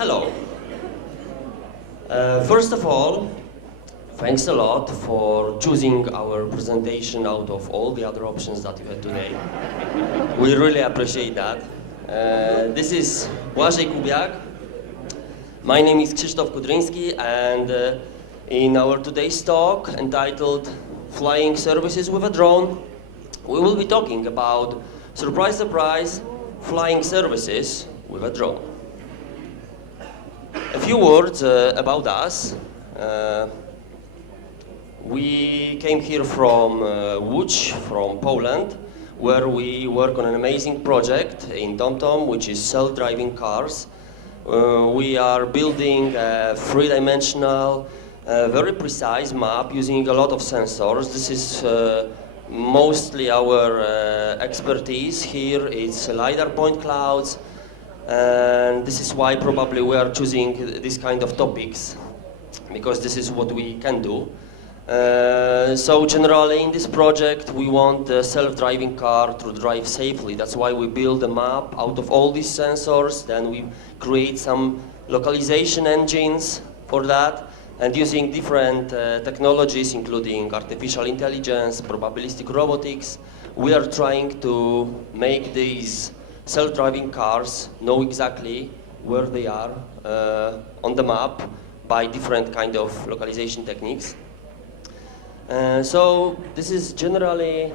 Hello. First of all, thanks a lot for choosing our presentation out of all the other options that you had today. We really appreciate that. This is Błażej Kubiak. My name is Krzysztof Kudrynski, and in our today's talk entitled Flying Services with a Drone, we will be talking about, surprise, surprise, flying services with a drone. A few words about us. We came here from Łódź, from Poland, where we work on an amazing project in TomTom, which is self-driving cars. We are building a three-dimensional, very precise map using a lot of sensors. This is mostly our expertise here. It's LiDAR point clouds, and this is why probably we are choosing this kind of topics, because this is what we can do. So generally in this project we want a self-driving car to drive safely. That's why we build a map out of all these sensors, then we create some localization engines for that, and using different technologies including artificial intelligence, probabilistic robotics, we are trying to make these self-driving cars know exactly where they are on the map by different kind of localization techniques. So this is generally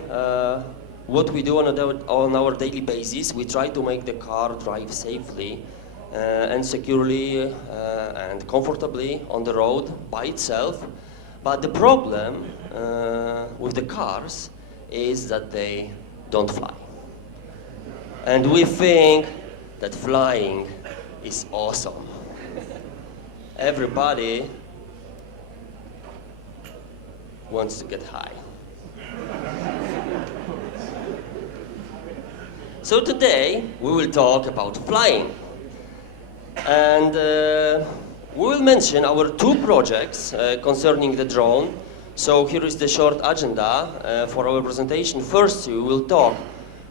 what we do on our daily basis. We try to make the car drive safely and securely and comfortably on the road by itself. But the problem with the cars is that they don't fly. And we think that flying is awesome. Everybody wants to get high. So today we will talk about flying. And we will mention our two projects concerning the drone. So here is the short agenda for our presentation. First, we will talk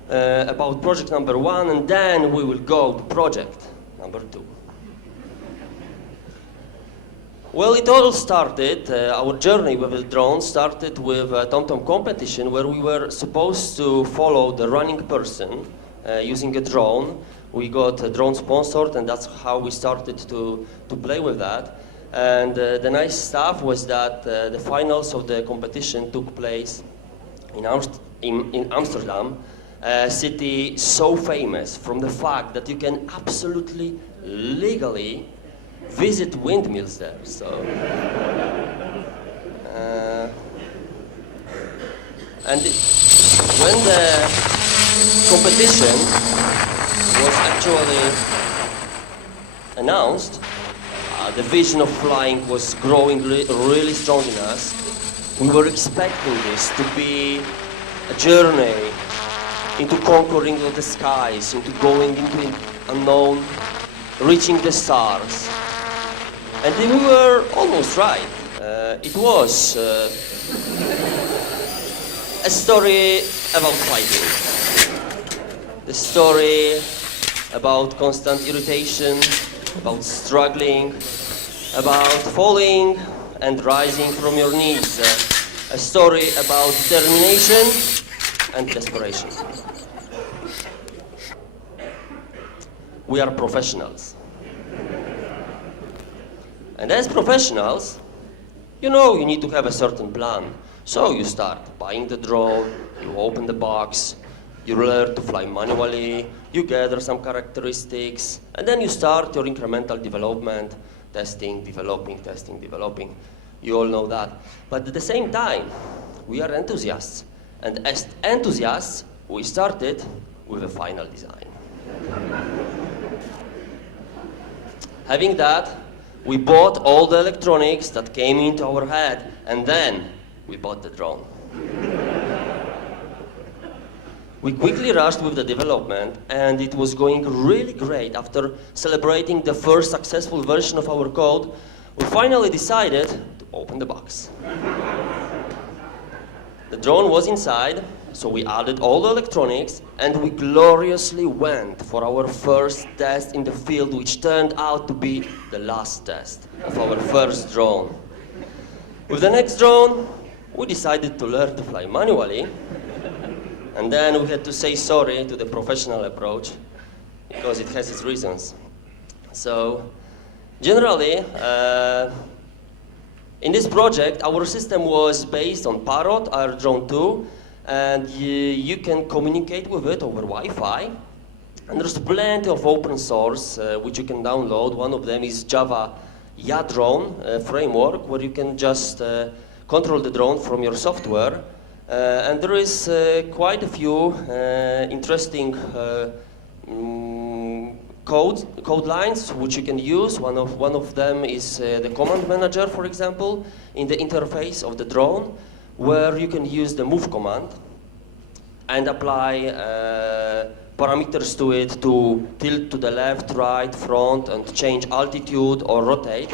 about project number 1, and then we will go to project number 2. Well, it all started, our journey with the drone started with a TomTom competition where we were supposed to follow the running person using a drone. We got a drone sponsored, and that's how we started to play with that. And the nice stuff was that the finals of the competition took place in Amsterdam, a city so famous from the fact that you can absolutely legally visit windmills there. So, and when the competition was actually announced, the vision of flying was growing really strong in us. We were expecting this to be a journey into conquering the skies, into going into the unknown, reaching the stars. And we were almost right. It was a story about fighting. The story about constant irritation, about struggling, about falling and rising from your knees. A story about determination and desperation. We are professionals. And as professionals, you know you need to have a certain plan. So you start buying the drone, you open the box, you learn to fly manually, you gather some characteristics, and then you start your incremental development, testing, developing, testing, developing. You all know that. But at the same time, we are enthusiasts. And as enthusiasts, we started with a final design. Having that, we bought all the electronics that came into our head, and then we bought the drone. We quickly rushed with the development, and it was going really great. After celebrating the first successful version of our code, we finally decided to open the box. The drone was inside, So we added all the electronics and we gloriously went for our first test in the field, which turned out to be the last test of our first drone. With the next drone, we decided to learn to fly manually, and then we had to say sorry to the professional approach because it has its reasons. So generally, in this project, our system was based on Parrot, our drone 2, and you can communicate with it over Wi-Fi. And there's plenty of open source which you can download. One of them is Java YaDrone framework, where you can just control the drone from your software. And there is quite a few interesting code lines which you can use. One of them is the command manager, for example, in the interface of the drone, where you can use the move command and apply parameters to it to tilt to the left, right, front, and change altitude or rotate.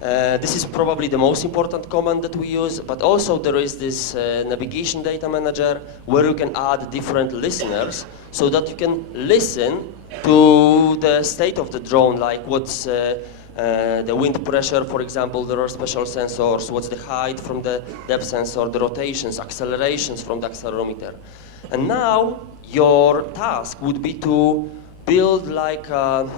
This is probably the most important command that we use, but also there is this navigation data manager where you can add different listeners so that you can listen to the state of the drone, like what's the wind pressure, for example. There are special sensors, what's the height from the depth sensor, the rotations, accelerations from the accelerometer. And now your task would be to build like a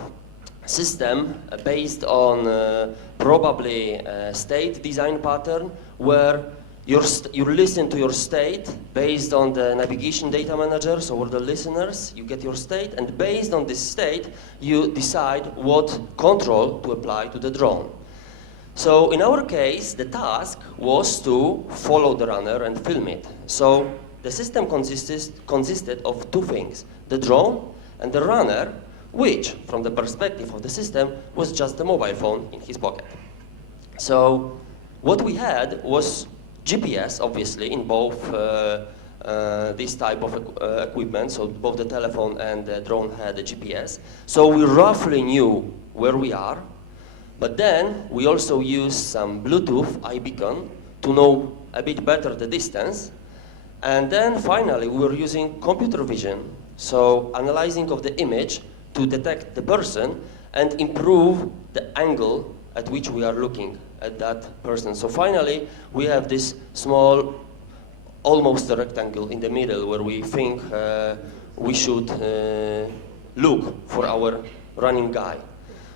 system based on probably a state design pattern where you listen to your state based on the navigation data managers or the listeners. You get your state, and based on this state you decide what control to apply to the drone. So in our case, the task was to follow the runner and film it. So the system consisted of two things: the drone and the runner, which, from the perspective of the system, was just a mobile phone in his pocket. So what we had was GPS, obviously, in both this type of equipment. So both the telephone and the drone had a GPS. So we roughly knew where we are, but then we also used some Bluetooth iBeacon to know a bit better the distance. And then finally we were using computer vision, so analyzing of the image to detect the person and improve the angle at which we are looking at that person. So finally, we have this small, almost a rectangle in the middle where we think we should look for our running guy.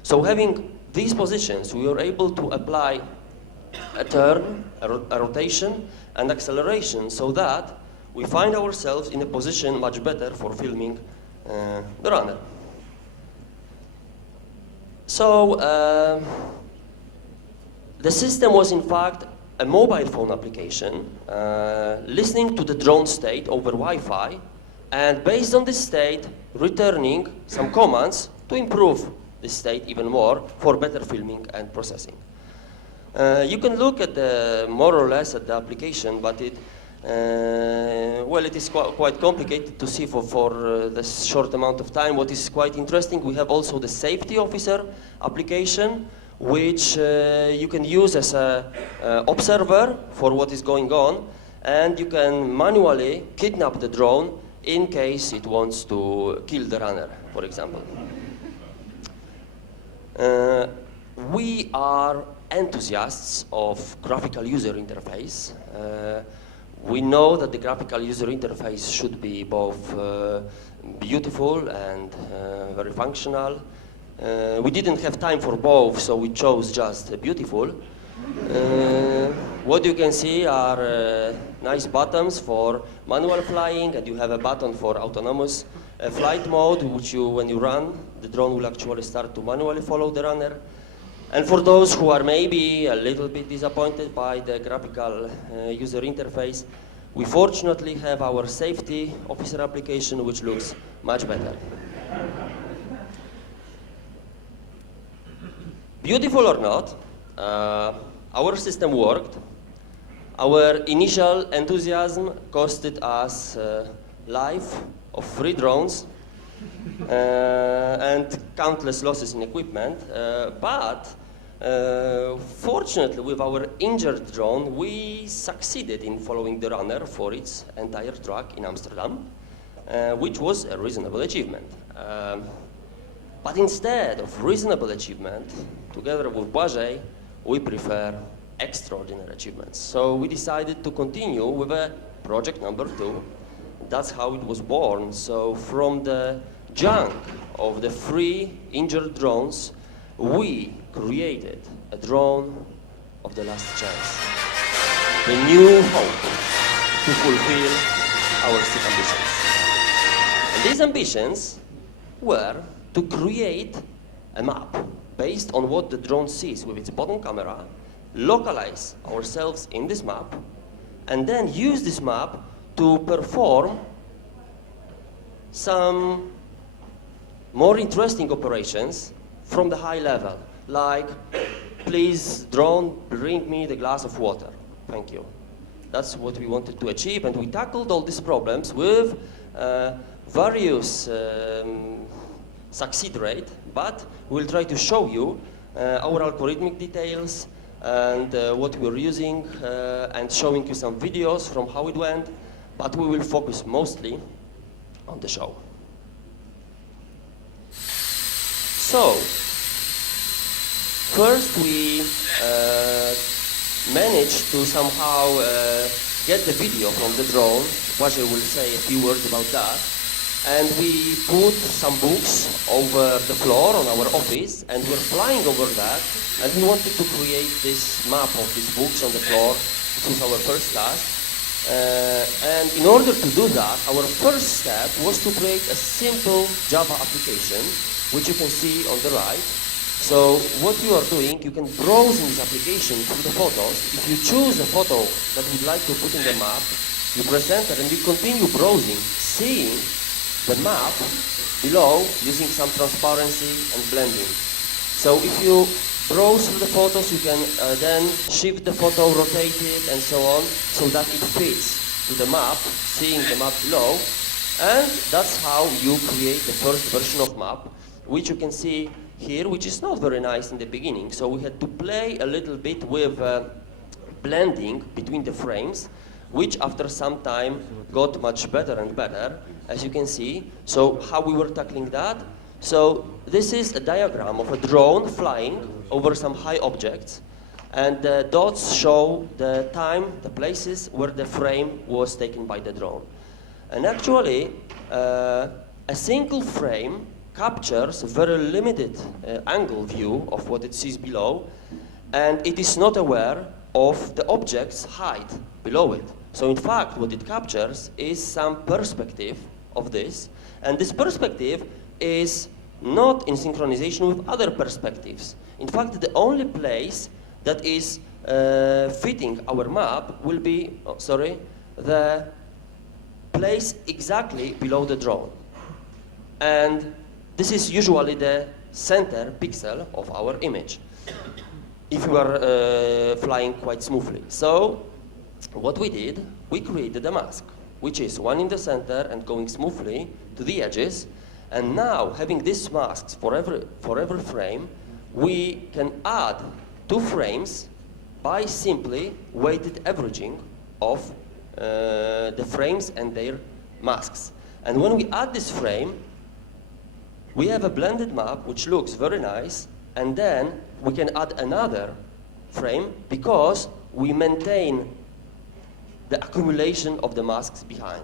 So having these positions, we were able to apply a turn, a rotation, and acceleration so that we find ourselves in a position much better for filming the runner. So the system was in fact a mobile phone application, listening to the drone state over Wi-Fi, and based on this state, returning some commands to improve this state even more for better filming and processing. You can look at more or less at the application, but it is quite complicated to see for this short amount of time. What is quite interesting, we have also the safety officer application, which you can use as an observer for what is going on, and you can manually kidnap the drone in case it wants to kill the runner, for example. We are enthusiasts of graphical user interface. We know that the graphical user interface should be both beautiful and very functional. We didn't have time for both, so we chose just beautiful. What you can see are nice buttons for manual flying, and you have a button for autonomous flight mode, which when you run, the drone will actually start to manually follow the runner. And for those who are maybe a little bit disappointed by the graphical user interface, we fortunately have our safety officer application, which looks much better. Beautiful or not, our system worked. Our initial enthusiasm costed us life of 3 drones and countless losses in equipment, but Fortunately, with our injured drone, we succeeded in following the runner for its entire track in Amsterdam, which was a reasonable achievement. But instead of reasonable achievement, together with Błażej, we prefer extraordinary achievements. So we decided to continue with a project number 2. That's how it was born. So from the junk of the 3 injured drones, we created a drone of the last chance. The new hope to fulfill our sick ambitions. And these ambitions were to create a map based on what the drone sees with its bottom camera, localize ourselves in this map, and then use this map to perform some more interesting operations from the high level, like, please, drone, bring me the glass of water. Thank you. That's what we wanted to achieve, and we tackled all these problems with various succeed rate, but we'll try to show you our algorithmic details and what we're using and showing you some videos from how it went, but we will focus mostly on the show. So, first we managed to somehow get the video from the drone. Błażej will say a few words about that. And we put some books over the floor on our office, and we're flying over that, and we wanted to create this map of these books on the floor. This was our first task. And in order to do that, our first step was to create a simple Java application, which you can see on the right. So what you are doing, you can browse in this application through the photos. If you choose a photo that you'd like to put in the map, you press enter and you continue browsing, seeing the map below using some transparency and blending. So if you browse through the photos, you can then shift the photo, rotate it, and so on, so that it fits to the map, seeing the map below. And that's how you create the first version of map, which you can see here, which is not very nice in the beginning. So we had to play a little bit with blending between the frames, which after some time got much better and better, as you can see. So how we were tackling that? So this is a diagram of a drone flying over some high objects, and the dots show the time, the places where the frame was taken by the drone. And actually, a single frame captures a very limited angle view of what it sees below, and it is not aware of the object's height below it. So in fact, what it captures is some perspective of this, and this perspective is not in synchronization with other perspectives. In fact, the only place that is fitting our map will be, the place exactly below the drone. And this is usually the center pixel of our image, if we are flying quite smoothly. So what we did, we created a mask, which is one in the center and going smoothly to the edges. And now, having these masks for every frame, we can add 2 frames by simply weighted averaging of the frames and their masks. And when we add this frame, we have a blended map which looks very nice, and then we can add another frame because we maintain the accumulation of the masks behind.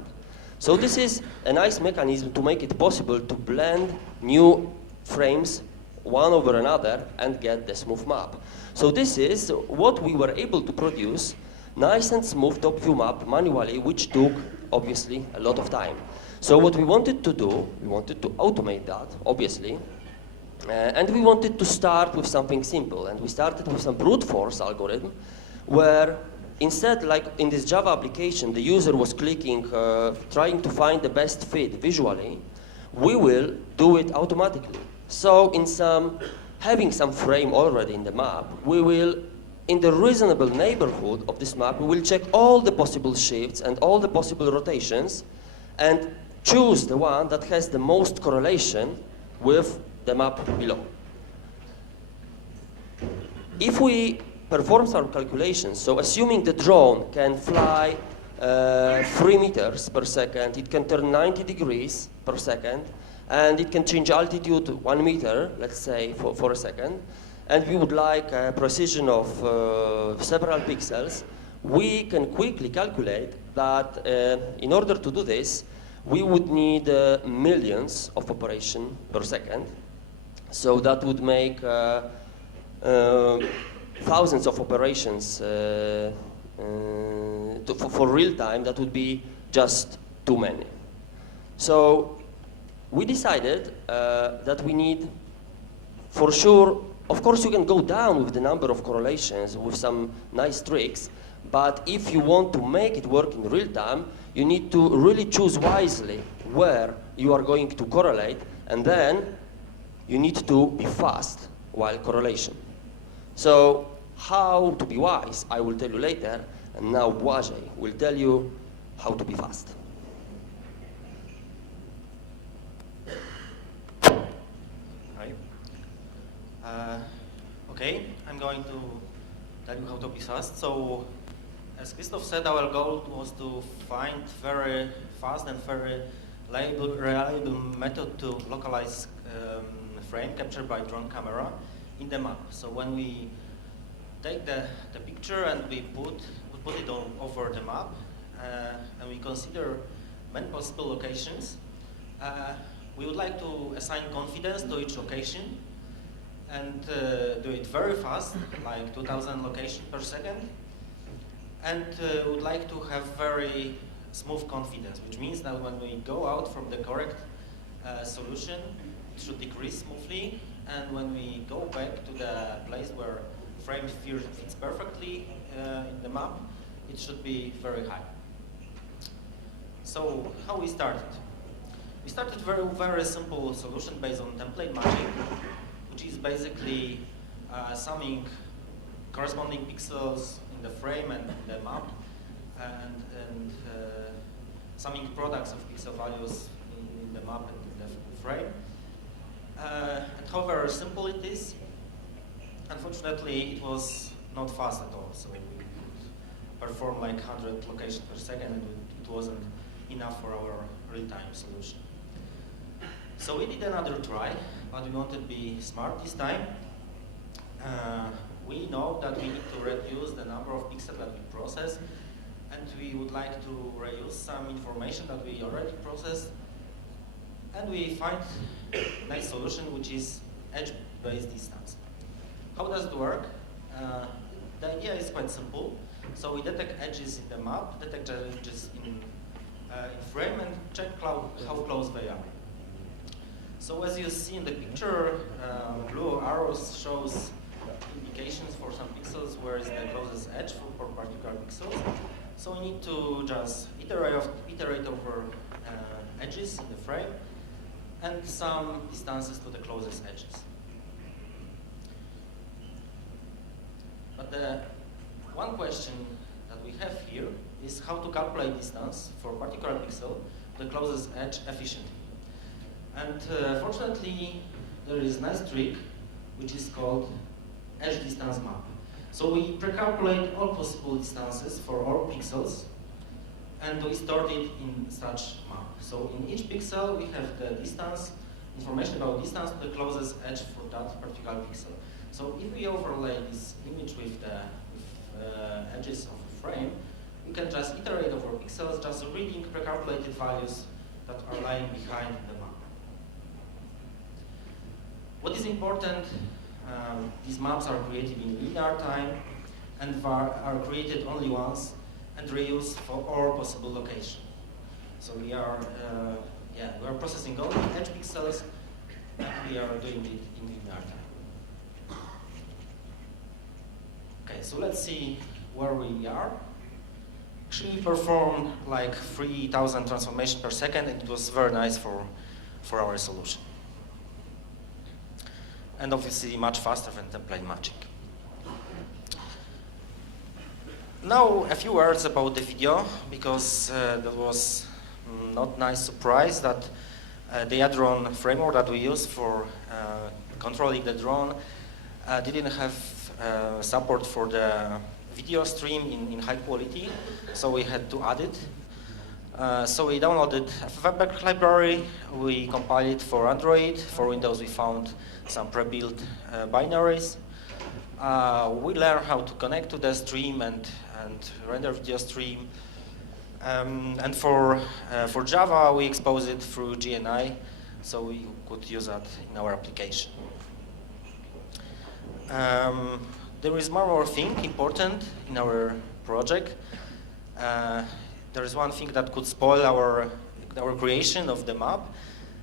So this is a nice mechanism to make it possible to blend new frames one over another and get the smooth map. So this is what we were able to produce, nice and smooth top view map manually, which took obviously a lot of time. So what we wanted to do, we wanted to automate that, obviously, and we wanted to start with something simple. And we started with some brute force algorithm, where instead, like in this Java application, the user was clicking, trying to find the best fit visually, we will do it automatically. So having some frame already in the map, we will, in the reasonable neighborhood of this map, we will check all the possible shifts and all the possible rotations, and choose the one that has the most correlation with the map below. if we perform some calculations, so assuming the drone can fly 3 meters per second, it can turn 90 degrees per second, and it can change altitude 1 meter, let's say, for a second, and we would like a precision of several pixels, we can quickly calculate that in order to do this, we would need millions of operations per second. So that would make thousands of operations for real time. That would be just too many. So we decided that we need, for sure, of course you can go down with the number of correlations with some nice tricks, but if you want to make it work in real time, you need to really choose wisely where you are going to correlate, and then you need to be fast while correlation. So how to be wise, I will tell you later, and now Błażej will tell you how to be fast. Hi. Okay, I'm going to tell you how to be fast. So, as Krzysztof said, our goal was to find very fast and very reliable method to localize frame captured by drone camera in the map. So when we take the picture and we put it over the map and we consider many possible locations, we would like to assign confidence to each location and do it very fast, like 2000 locations per second. And would like to have very smooth confidence, which means that when we go out from the correct solution, it should decrease smoothly, and when we go back to the place where frame fits perfectly in the map, it should be very high. So how we started? We started very simple solution based on template matching, which is basically summing corresponding pixels in the frame and in the map, and summing products of pixel values in the map and in the frame. And however simple it is, unfortunately it was not fast at all. So we could perform like 100 locations per second, and it wasn't enough for our real-time solution. So we did another try, but we wanted to be smart this time. We know that we need to reduce the number of pixels that we process, and we would like to reuse some information that we already processed, and we find a nice solution, which is edge-based distance. How does it work? The idea is quite simple. So we detect edges in the map, detect edges in frame, and check how close they are. So as you see in the picture, blue arrows shows indications for some pixels where is the closest edge for particular pixels. So we need to just iterate over edges in the frame and some distances to the closest edges. But the one question that we have here is how to calculate distance for a particular pixel to the closest edge efficiently. And fortunately, there is a nice trick which is called edge distance map. So we pre-calculate all possible distances for all pixels, and we stored it in such map. So in each pixel, we have the distance, information about distance to the closest edge for that particular pixel. So if we overlay this image with the edges of the frame, we can just iterate over pixels, just reading pre-calculated values that are lying behind the map. What is important, these maps are created in linear time and are created only once and reused for all possible locations. So we are processing only edge pixels, and we are doing it in linear time. Okay, so let's see where we are. Actually, we performed like 3,000 transformations per second, and it was very nice for our solution. And obviously much faster than template matching. Now a few words about the video, because that was not nice surprise that the Hadron framework that we use for controlling the drone didn't have support for the video stream in high quality, so we had to add it. So we downloaded a FFmpeg library, we compiled it for Android, for Windows we found some pre-built binaries. We learned how to connect to the stream and render video stream. And for Java, we exposed it through GNI, so we could use that in our application. There is one more thing important in our project. There is one thing that could spoil our creation of the map,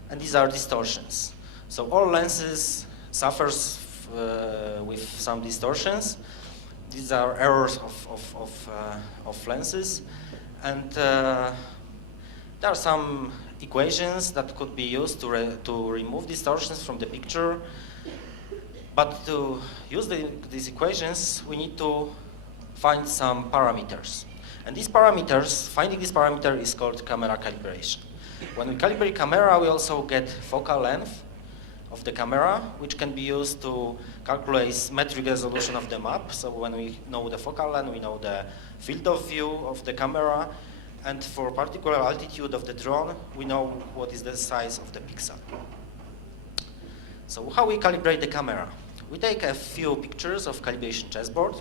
and these are distortions. So all lenses suffers with some distortions. These are errors of lenses, and there are some equations that could be used to remove distortions from the picture. But to use these equations, we need to find some parameters. And these parameters, finding this parameter is called camera calibration. When we calibrate camera, we also get focal length of the camera, which can be used to calculate metric resolution of the map. So when we know the focal length, we know the field of view of the camera, and for particular altitude of the drone, we know what is the size of the pixel. So how we calibrate the camera? We take a few pictures of calibration chessboard.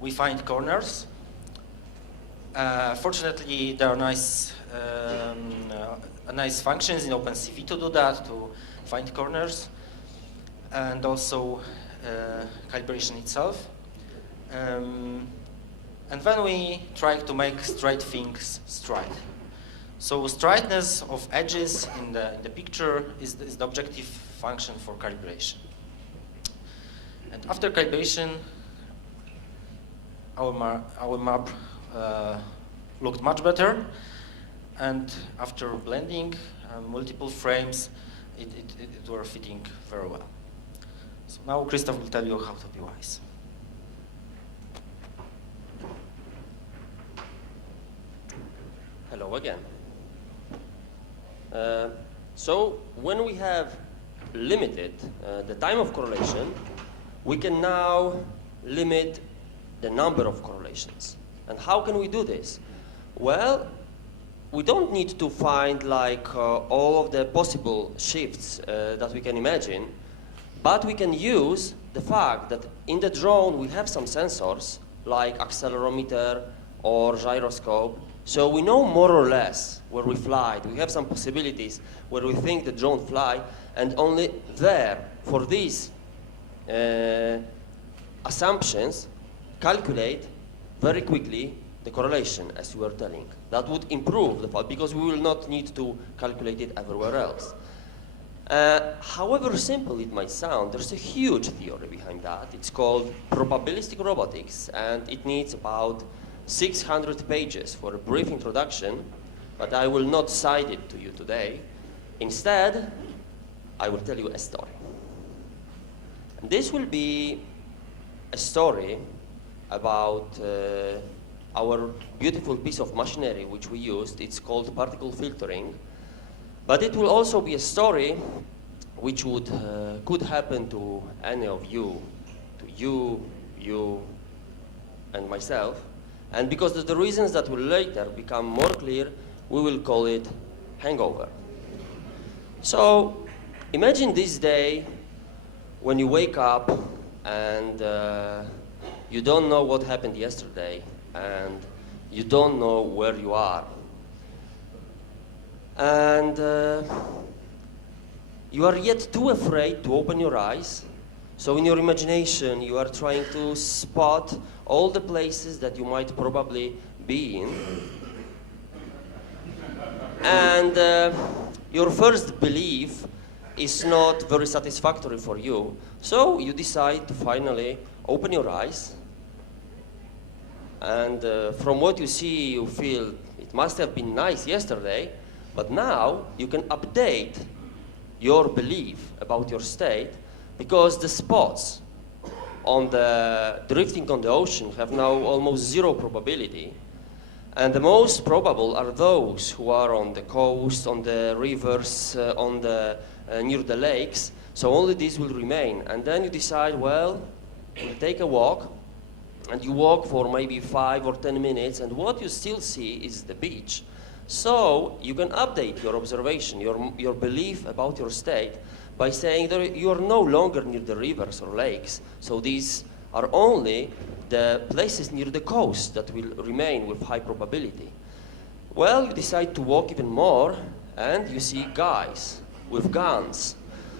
We find corners. Fortunately, there are nice functions in OpenCV to do that, to find corners, and also calibration itself. And then we try to make straight things straight. So straightness of edges in the picture is the objective function for calibration. And after calibration, our map looked much better, and after blending multiple frames, it were fitting very well. So now Krzysztof will tell you how to be wise. Hello again. So when we have limited the time of correlation, we can now limit the number of correlations. And how can we do this? Well, we don't need to find like all of the possible shifts that we can imagine, but we can use the fact that in the drone we have some sensors like accelerometer or gyroscope, so we know more or less where we fly. We have some possibilities where we think the drone fly, and only there, for these assumptions, calculate very quickly the correlation, as you were telling. That would improve the fact, because we will not need to calculate it everywhere else. However simple it might sound, there's a huge theory behind that. It's called probabilistic robotics, and it needs about 600 pages for a brief introduction, but I will not cite it to you today. Instead, I will tell you a story. And this will be a story about our beautiful piece of machinery which we used. It's called particle filtering. But it will also be a story which could happen to any of you, to you, and myself. And because of the reasons that will later become more clear, we will call it hangover. So imagine this day when you wake up and you don't know what happened yesterday, and you don't know where you are. And you are yet too afraid to open your eyes. So in your imagination, you are trying to spot all the places that you might probably be in. And your first belief is not very satisfactory for you. So you decide to finally open your eyes. And from what you see, you feel it must have been nice yesterday. But now you can update your belief about your state, because the spots on the drifting on the ocean have now almost zero probability. And the most probable are those who are on the coast, on the rivers, near the lakes. So only these will remain. And then you decide, well, we'll take a walk, and you walk for maybe 5 or 10 minutes, and what you still see is the beach. So you can update your observation, your belief about your state, by saying that you are no longer near the rivers or lakes. So these are only the places near the coast that will remain with high probability. Well, you decide to walk even more, and you see guys with guns.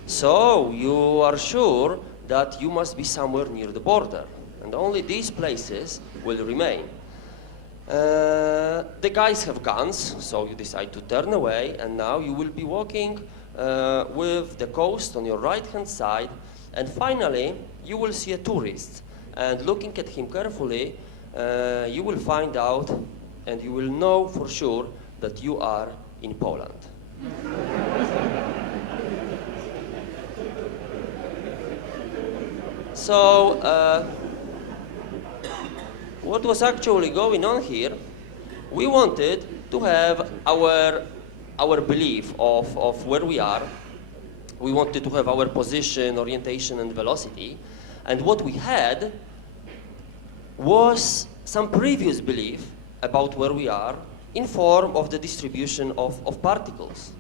So you are sure that you must be somewhere near the border, and only these places will remain. The guys have guns, so you decide to turn away, and now you will be walking with the coast on your right-hand side, and finally you will see a tourist, and looking at him carefully, you will find out, and you will know for sure that you are in Poland. So, what was actually going on here, we wanted to have our belief of where we are. We wanted to have our position, orientation, and velocity. And what we had was some previous belief about where we are in form of the distribution of particles.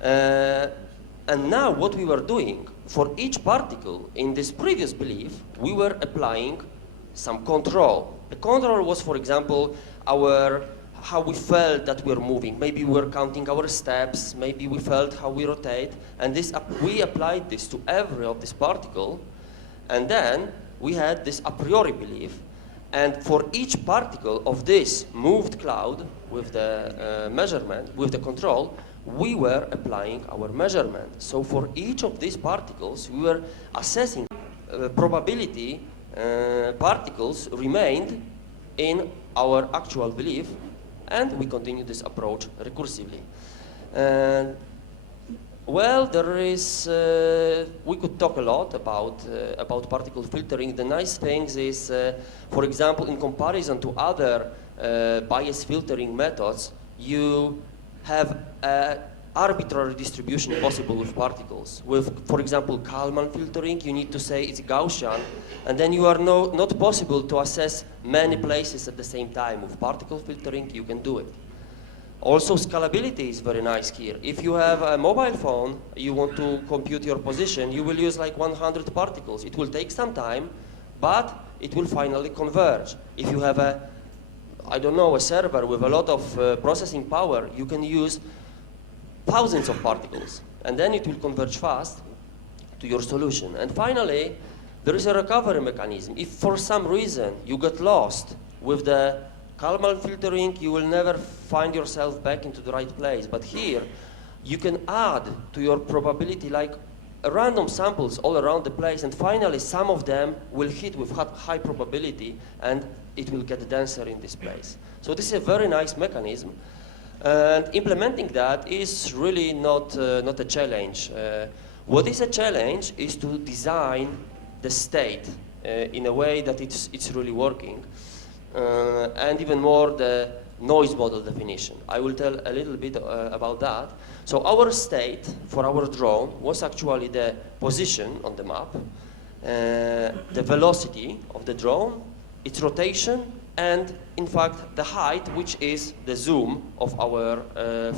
And now what we were doing, for each particle in this previous belief, we were applying some control. The control was, for example, how we felt that we were moving. Maybe we were counting our steps, maybe we felt how we rotate, and we applied this to every of this particle, and then we had this a priori belief, and for each particle of this moved cloud with the measurement, with the control, we were applying our measurement. So for each of these particles, we were assessing probability particles remained in our actual belief, and we continue this approach recursively. Well, there is, we could talk a lot about particle filtering. The nice thing is, for example, in comparison to other bias filtering methods, you have arbitrary distribution possible with particles. With, for example, Kalman filtering, you need to say it's Gaussian, and then you are not possible to assess many places at the same time. With particle filtering, you can do it. Also, scalability is very nice here. If you have a mobile phone, you want to compute your position, you will use like 100 particles. It will take some time, but it will finally converge. If you have a, I don't know, a server with a lot of processing power, you can use thousands of particles, and then it will converge fast to your solution. And finally, there is a recovery mechanism. If for some reason you get lost with the Kalman filtering, you will never find yourself back into the right place. But here, you can add to your probability like random samples all around the place, and finally some of them will hit with high probability, and it will get denser in this place. So this is a very nice mechanism. And implementing that is really not a challenge. What is a challenge is to design the state in a way that it's really working. And even more the noise model definition. I will tell a little bit about that. So our state for our drone was actually the position on the map, the velocity of the drone, its rotation, and in fact the height, which is the zoom of our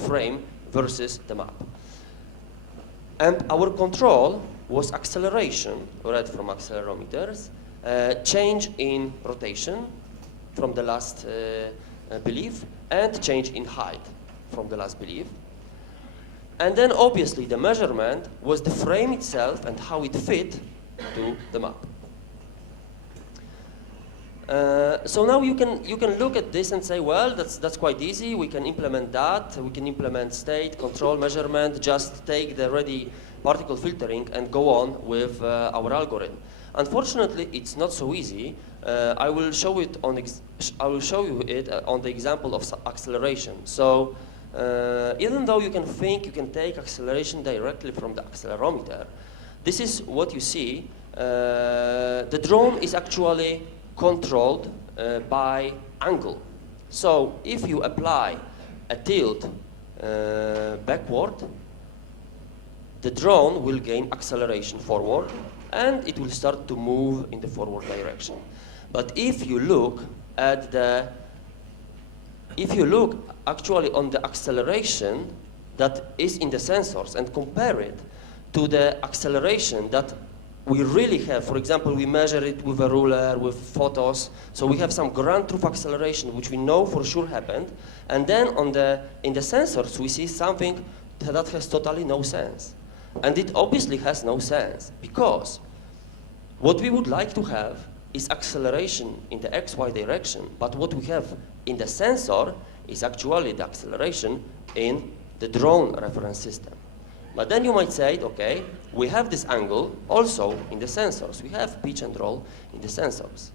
frame versus the map. And our control was acceleration, read from accelerometers, change in rotation from the last belief, and change in height from the last belief. And then obviously the measurement was the frame itself and how it fit to the map. So now you can look at this and say, well, that's quite easy. We can implement that. We can implement state, control, measurement, just take the ready particle filtering and go on with our algorithm. Unfortunately, it's not so easy. I will show it on on the example of acceleration. So even though you can think you can take acceleration directly from the accelerometer, this is what you see. The drone is actually controlled by angle. So if you apply a tilt backward, the drone will gain acceleration forward, and it will start to move in the forward direction. But if you look actually on the acceleration that is in the sensors and compare it to the acceleration that we really have, for example, we measure it with a ruler, with photos, so we have some ground truth acceleration which we know for sure happened, and then in the sensors we see something that has totally no sense. And it obviously has no sense, because what we would like to have is acceleration in the XY direction, but what we have in the sensor is actually the acceleration in the drone reference system. But then you might say, okay, we have this angle also in the sensors. We have pitch and roll in the sensors.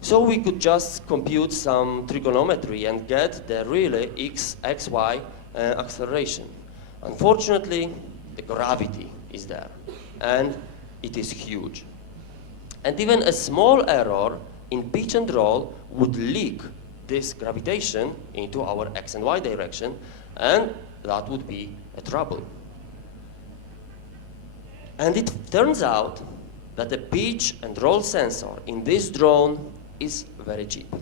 So we could just compute some trigonometry and get the really XY acceleration. Unfortunately, the gravity is there, and it is huge. And even a small error in pitch and roll would leak this gravitation into our X and Y direction, and that would be a trouble. And it turns out that the pitch and roll sensor in this drone is very cheap,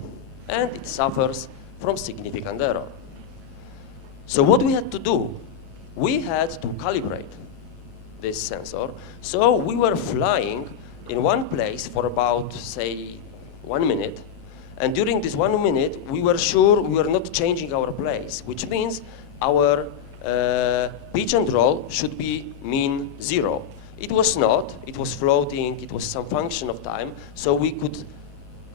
and it suffers from significant error. So what we had to do, we had to calibrate this sensor. So we were flying in one place for about, say, 1 minute, and during this 1 minute, we were sure we were not changing our place, which means our pitch and roll should be mean 0. It was not, it was floating, it was some function of time, so we could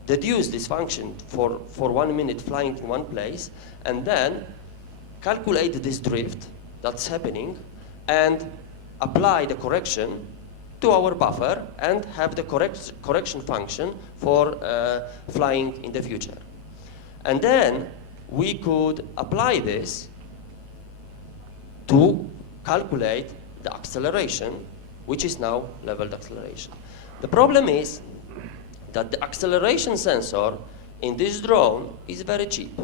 deduce this function for 1 minute flying in one place, and then calculate this drift that's happening, and apply the correction to our buffer, and have the correction function for flying in the future. And then we could apply this to calculate the acceleration, which is now leveled acceleration. The problem is that the acceleration sensor in this drone is very cheap,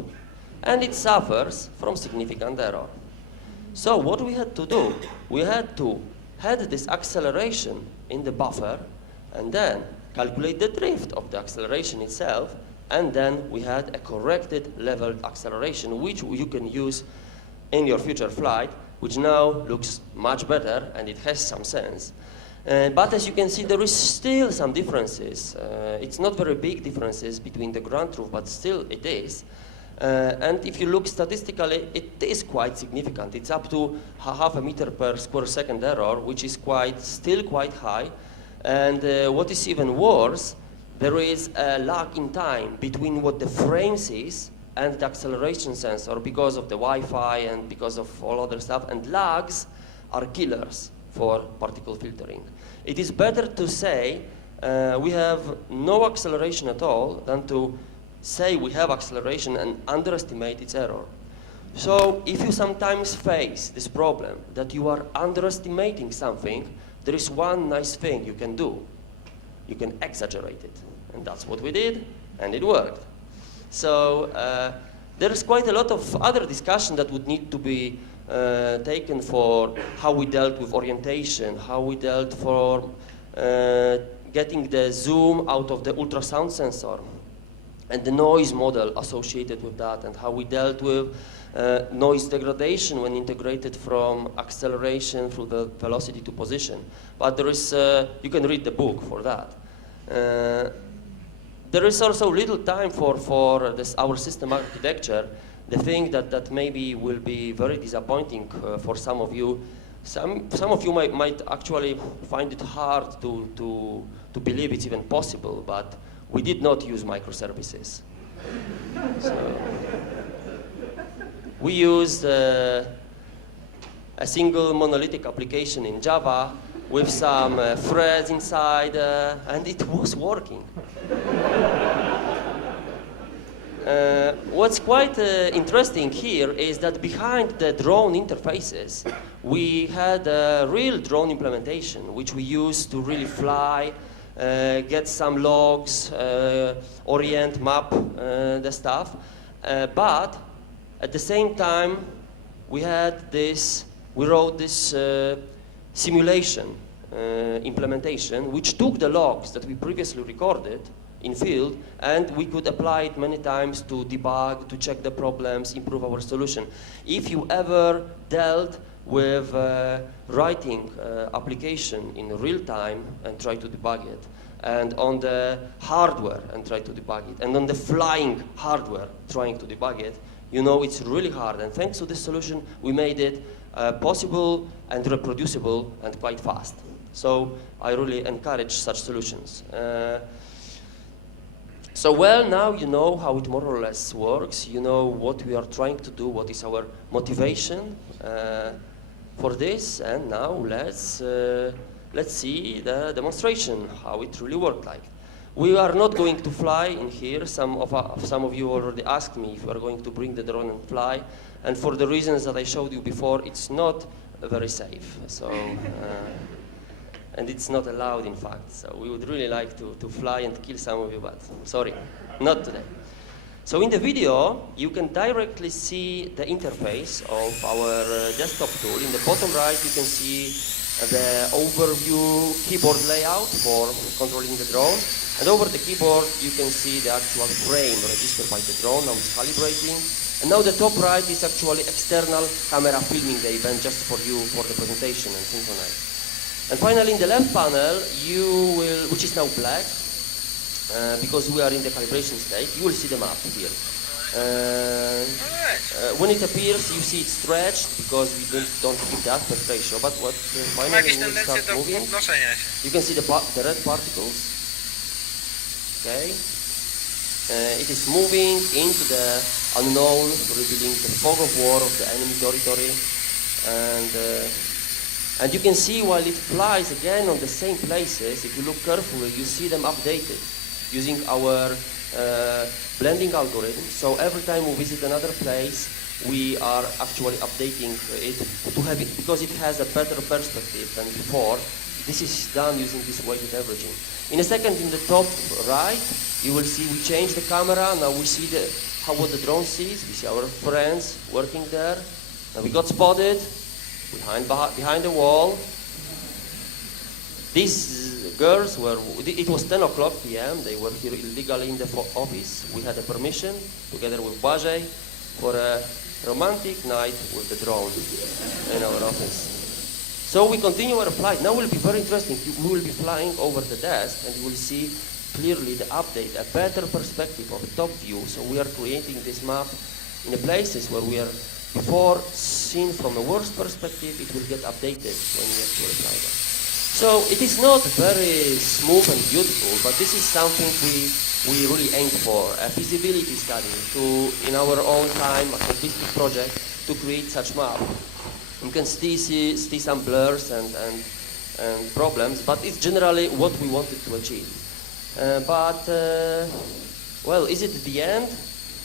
and it suffers from significant error. So what we had to do, we had to had this acceleration in the buffer, and then calculate the drift of the acceleration itself, and then we had a corrected leveled acceleration, which you can use in your future flight, which now looks much better, and it has some sense. But as you can see, there is still some differences. It's not very big differences between the ground truth, but still it is. And if you look statistically, it is quite significant. It's up to half a meter per square second error, which is still quite high. And what is even worse, there is a lag in time between what the frame sees and the acceleration sensor, because of the Wi-Fi and because of all other stuff. And lags are killers for particle filtering. It is better to say we have no acceleration at all than to say we have acceleration and underestimate its error. So if you sometimes face this problem that you are underestimating something, there is one nice thing you can do. You can exaggerate it. And that's what we did, and it worked. So there is quite a lot of other discussion that would need to be taken for how we dealt with orientation, how we dealt for getting the zoom out of the ultrasound sensor, and the noise model associated with that, and how we dealt with noise degradation when integrated from acceleration through the velocity to position. But there is, you can read the book for that. There is also little time for this, our system architecture. The thing that maybe will be very disappointing for some of you. Some of you might actually find it hard to believe it's even possible, but we did not use microservices. So we used a single monolithic application in Java with some threads inside, and it was working. What's quite interesting here is that behind the drone interfaces, we had a real drone implementation, which we used to really fly, get some logs, orient, map the stuff. But at the same time, we wrote this simulation implementation, which took the logs that we previously recorded in field, and we could apply it many times to debug, to check the problems, improve our solution. If you ever dealt with writing application in real time and try to debug it, and on the hardware and try to debug it, and on the flying hardware trying to debug it, you know it's really hard. And thanks to this solution, we made it possible and reproducible and quite fast. So I really encourage such solutions. So well, now you know how it more or less works. You know what we are trying to do, what is our motivation for this, and now let's see the demonstration, how it really worked like. We are not going to fly in here. Some of you already asked me if we are going to bring the drone and fly, and for the reasons that I showed you before, it's not very safe. So, and it's not allowed, in fact. So we would really like to fly and kill some of you, but sorry, not today. So in the video, you can directly see the interface of our desktop tool. In the bottom right, you can see the overview keyboard layout for controlling the drone. And over the keyboard, you can see the actual frame registered by the drone. Now it's calibrating. And now the top right is actually external camera filming the event just for you, for the presentation and synchronize. And finally, in the left panel, you will, which is now black, because we are in the calibration state, you will see the map here. When it appears, you see it stretched because we don't keep the aspect ratio. But what finally when we start moving, you can see the red particles. Okay, it is moving into the unknown, revealing the fog of war of the enemy territory, and you can see while it flies again on the same places. If you look carefully, you see them updated using our blending algorithm. So every time we visit another place, we are actually updating it to have it, because it has a better perspective than before. This is done using this weighted averaging. In a second, in the top right, you will see we change the camera. Now we see what the drone sees. We see our friends working there. Now we got spotted behind the wall. These girls it was 10 o'clock p.m. They were here illegally in the office. We had a permission, together with Bajay, for a romantic night with the drone in our office. So we continue our flight. Now will be very interesting. We will be flying over the desk, and you will see clearly the update, a better perspective of the top view. So we are creating this map in the places where we are before seen from a worse perspective. It will get updated when we actually fly there. So it is not very smooth and beautiful, but this is something we really aim for, a feasibility study in our own time, a holistic project, to create such map. You can still see some blurs and problems, but it's generally what we wanted to achieve. Well, is it the end?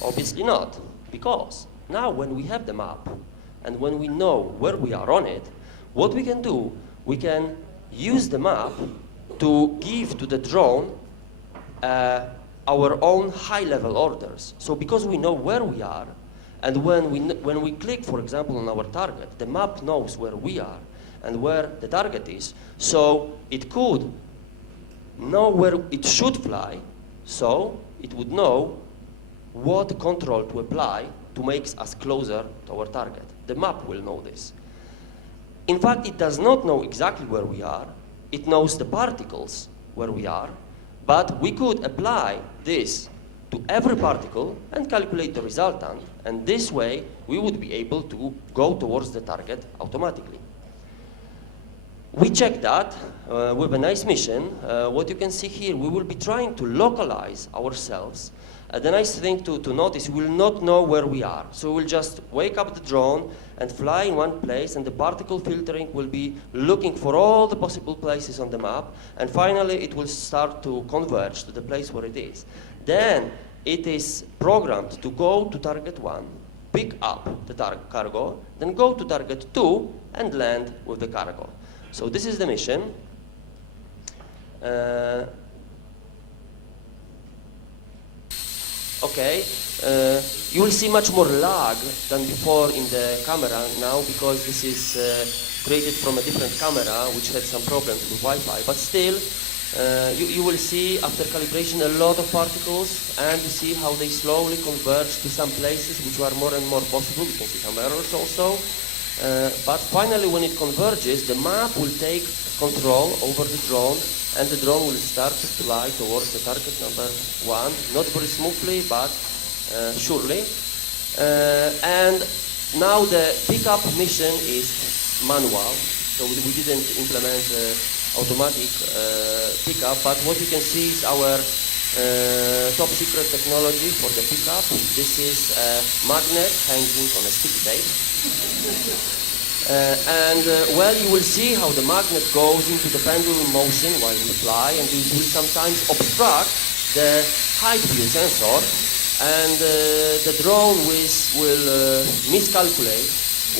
Obviously not, because now when we have the map and when we know where we are on it, what we can do, we can use the map to give to the drone our own high-level orders. So because we know where we are, and when we click, for example, on our target, the map knows where we are and where the target is. So it could know where it should fly, so it would know what control to apply to make us closer to our target. The map will know this. In fact, it does not know exactly where we are. It knows the particles where we are, but we could apply this to every particle and calculate the resultant, and this way we would be able to go towards the target automatically. We checked that with a nice mission. What you can see here, we will be trying to localize ourselves. The nice thing to notice, we will not know where we are. So we'll just wake up the drone and fly in one place, and the particle filtering will be looking for all the possible places on the map, and finally it will start to converge to the place where it is. Then it is programmed to go to target 1, pick up the cargo, then go to target 2 and land with the cargo. So this is the mission. Okay, you will see much more lag than before in the camera now, because this is created from a different camera, which had some problems with Wi-Fi. But still, you will see after calibration a lot of particles, and you see how they slowly converge to some places which were more and more possible. You can see some errors also. But finally, when it converges, the map will take control over the drone, and the drone will start to fly towards the target number 1, not very smoothly, but surely. And now the pickup mission is manual, so we didn't implement automatic pickup, but what you can see is our top secret technology for the pickup. This is a magnet hanging on a sticky tape. Well, you will see how the magnet goes into the pendulum motion while we fly, and it will sometimes obstruct the height view sensor, and the drone will miscalculate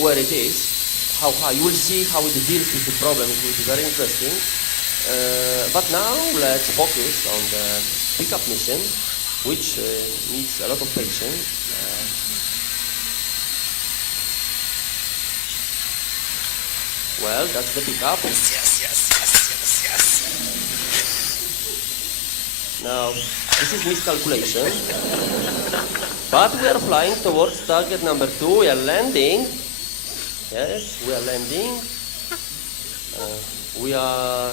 where it is, how high. You will see how it deals with the problem. It will be very interesting. But now let's focus on the pickup mission, which needs a lot of patience. Well, that's the pickup. Yes. Now, this is miscalculation. But we are flying towards target number 2. We are landing. Yes, we are landing. We are,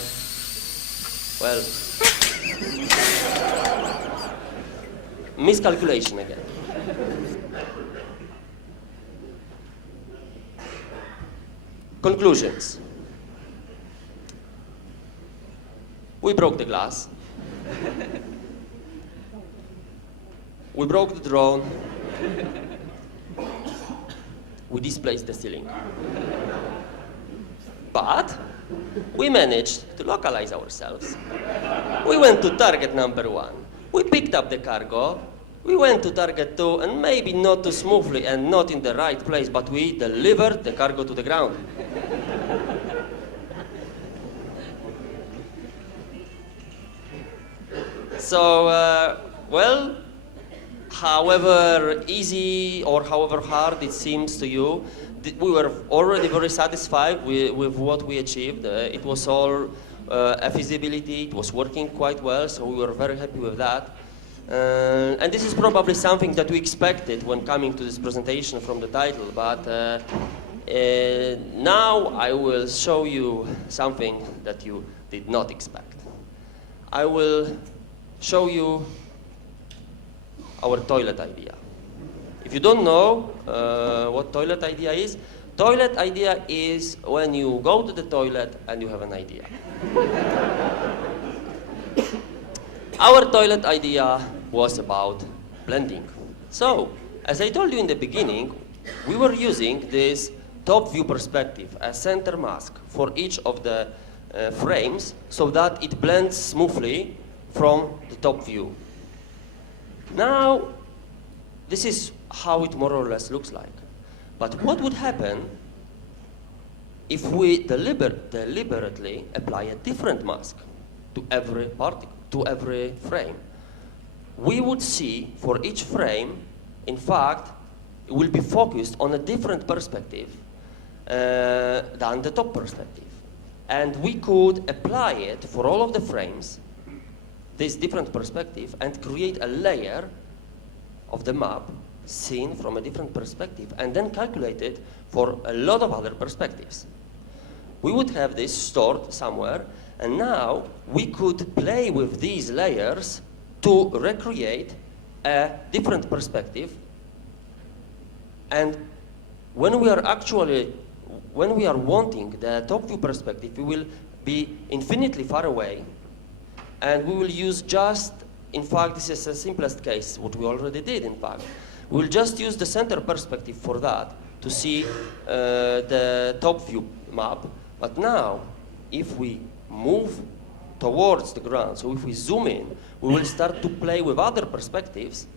well, miscalculation again. Conclusions. We broke the glass. We broke the drone. We displaced the ceiling. But we managed to localize ourselves. We went to target number 1. We picked up the cargo. We went to target 2, and maybe not too smoothly and not in the right place, but we delivered the cargo to the ground. So, well, however easy or however hard it seems to you, we were already very satisfied with what we achieved. It was all a feasibility. It was working quite well, so we were very happy with that. And this is probably something that we expected when coming to this presentation from the title, but now I will show you something that you did not expect. I will show you our toilet idea. If you don't know what toilet idea is when you go to the toilet and you have an idea. Our toilet idea was about blending. So, as I told you in the beginning, we were using this top view perspective, a center mask for each of the frames, so that it blends smoothly from the top view. Now, this is how it more or less looks like. But what would happen if we deliberately apply a different mask to every particle, to every frame? We would see for each frame, in fact, it will be focused on a different perspective than the top perspective. And we could apply it for all of the frames, this different perspective, and create a layer of the map seen from a different perspective, and then calculate it for a lot of other perspectives. We would have this stored somewhere, and now we could play with these layers to recreate a different perspective. And when we are wanting the top view perspective, we will be infinitely far away, and we will use just, in fact, this is the simplest case, what we already did, in fact. We will just use the center perspective for that to see the top view map. But now, if we move towards the ground, so if we zoom in, we will start to play with other perspectives.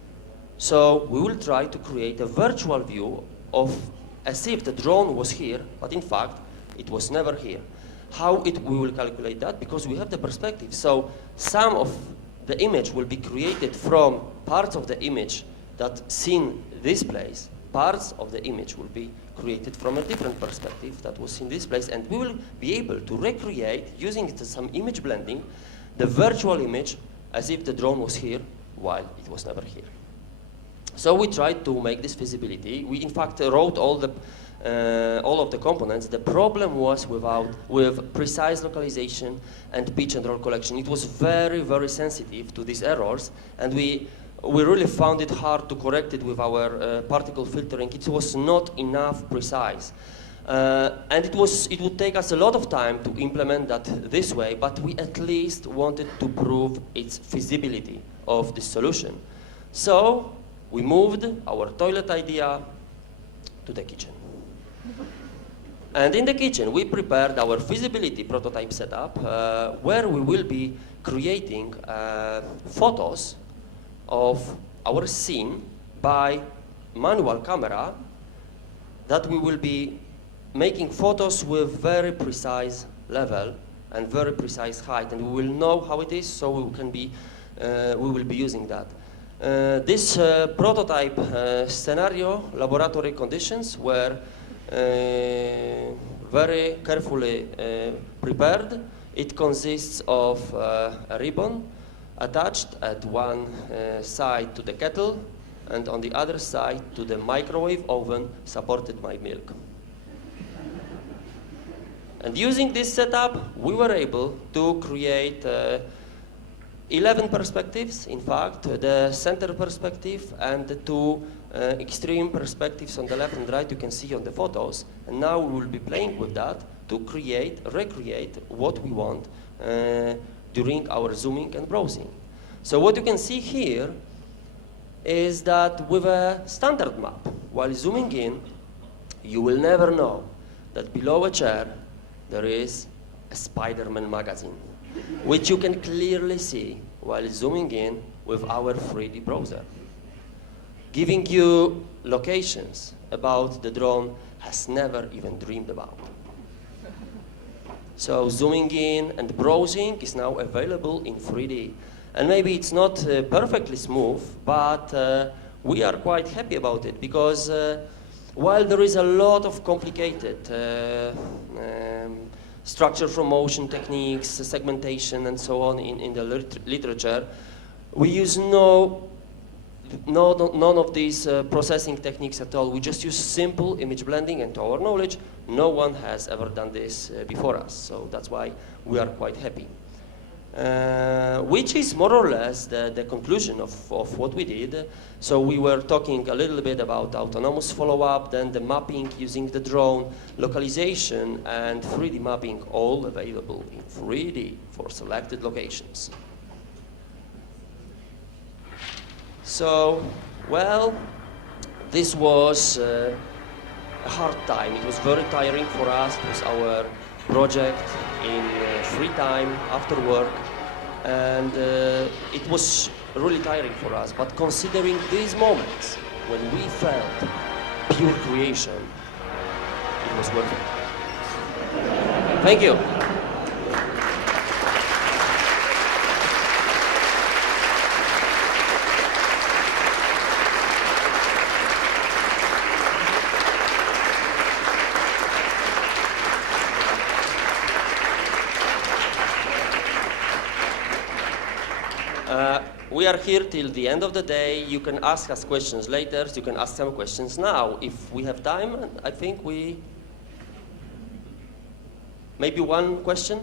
So we will try to create a virtual view of as if the drone was here, but in fact, it was never here. How we will calculate that? Because we have the perspective. So some of the image will be created from parts of the image that seen this place, parts of the image will be created from a different perspective that was in this place, and we will be able to recreate, using some image blending, the virtual image as if the drone was here while it was never here. So we tried to make this feasibility. We in fact wrote all of the components. The problem was with precise localization and pitch and roll collection. It was very, very sensitive to these errors, and we really found it hard to correct it with our particle filtering. It was not enough precise. And it would take us a lot of time to implement that this way, but we at least wanted to prove its feasibility of this solution. So we moved our toilet idea to the kitchen. And in the kitchen, we prepared our feasibility prototype setup, where we will be creating photos of our scene by manual camera, that we will be making photos with very precise level and very precise height, and we will know how it is, so we will be using that. This prototype scenario, laboratory conditions, were very carefully prepared. It consists of a ribbon attached at one side to the kettle, and on the other side to the microwave oven supported by milk. And using this setup, we were able to create 11 perspectives, in fact, the center perspective and the two extreme perspectives on the left and right you can see on the photos. And now we will be playing with that to recreate what we want during our zooming and browsing. So what you can see here is that with a standard map, while zooming in, you will never know that below a chair there is a Spider-Man magazine, which you can clearly see while zooming in with our 3D browser, giving you locations about the drone has never even dreamed about. So zooming in and browsing is now available in 3D. And maybe it's not perfectly smooth, but we are quite happy about it, because while there is a lot of complicated structure from motion techniques, segmentation, and so on in the literature, we use none of these processing techniques at all. We just use simple image blending, and to our knowledge, no one has ever done this before us. So that's why we are quite happy. Which is more or less the conclusion of what we did. So we were talking a little bit about autonomous follow-up, then the mapping using the drone, localization, and 3D mapping, all available in 3D for selected locations. So, well, this was a hard time. It was very tiring for us. It was our project in free time after work, and it was really tiring for us. But considering these moments when we felt pure creation, it was worth it. Thank you. We are here till the end of the day. You can ask us questions later. You can ask some questions now. If we have time, I think maybe one question?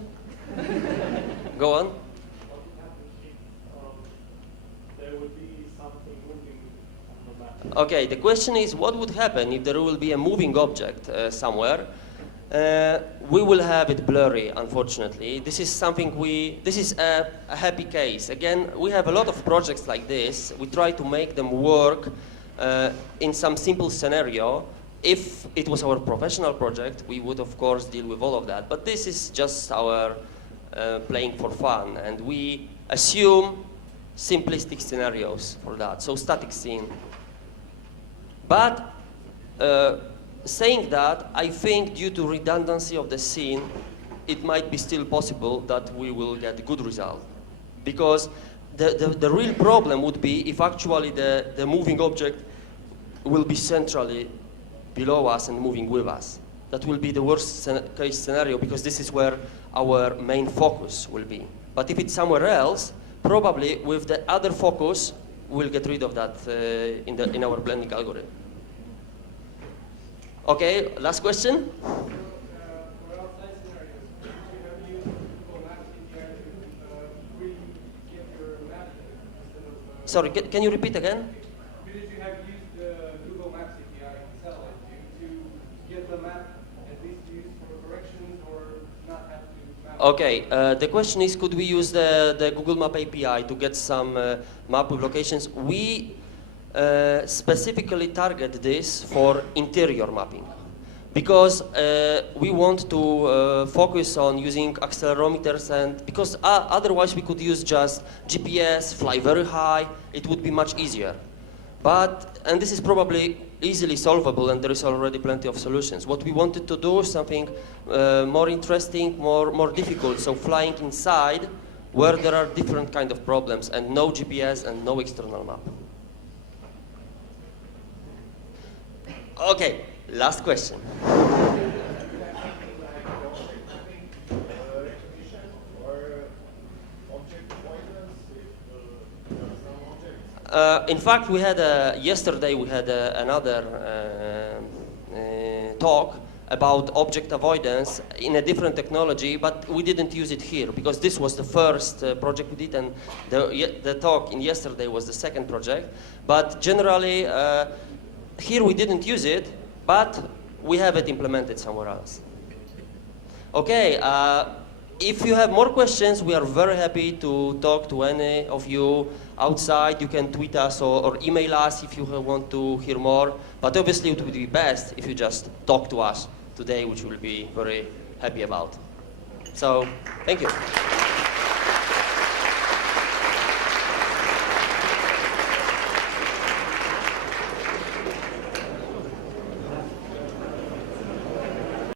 Go on. There would be something moving on the map. Okay, the question is, what would happen if there will be a moving object somewhere? We will have it blurry, unfortunately. This is a happy case. Again, we have a lot of projects like this. We try to make them work in some simple scenario. If it was our professional project, we would of course deal with all of that. But this is just our playing for fun, and we assume simplistic scenarios for that, so static scene. But saying that, I think due to redundancy of the scene, it might be still possible that we will get a good result. Because the real problem would be if actually the moving object will be centrally below us and moving with us. That will be the worst case scenario, because this is where our main focus will be. But if it's somewhere else, probably with the other focus, we'll get rid of that in our blending algorithm. Okay, last question. For outside scenarios, could you have used Google Maps API to really get your map instead of... Sorry, can you repeat again? Couldn't you have used the Google Maps API in satellite view to get the map at least used for corrections or not have to map? Okay, the question is, could we use the Google Map API to get some map with locations? We specifically target this for interior mapping, because we want to focus on using accelerometers, and because otherwise we could use just GPS, fly very high, it would be much easier. And this is probably easily solvable, and there is already plenty of solutions. What we wanted to do is something more interesting, more difficult, so flying inside where there are different kind of problems and no GPS and no external map. Okay, last question. In fact, we had yesterday we had another talk about object avoidance in a different technology, but we didn't use it here because this was the first project we did, and the talk in yesterday was the second project. But generally, here we didn't use it, but we have it implemented somewhere else. Okay. If you have more questions, we are very happy to talk to any of you outside. You can tweet us or email us if you want to hear more. But obviously it would be best if you just talk to us today, which we'll be very happy about. So, thank you.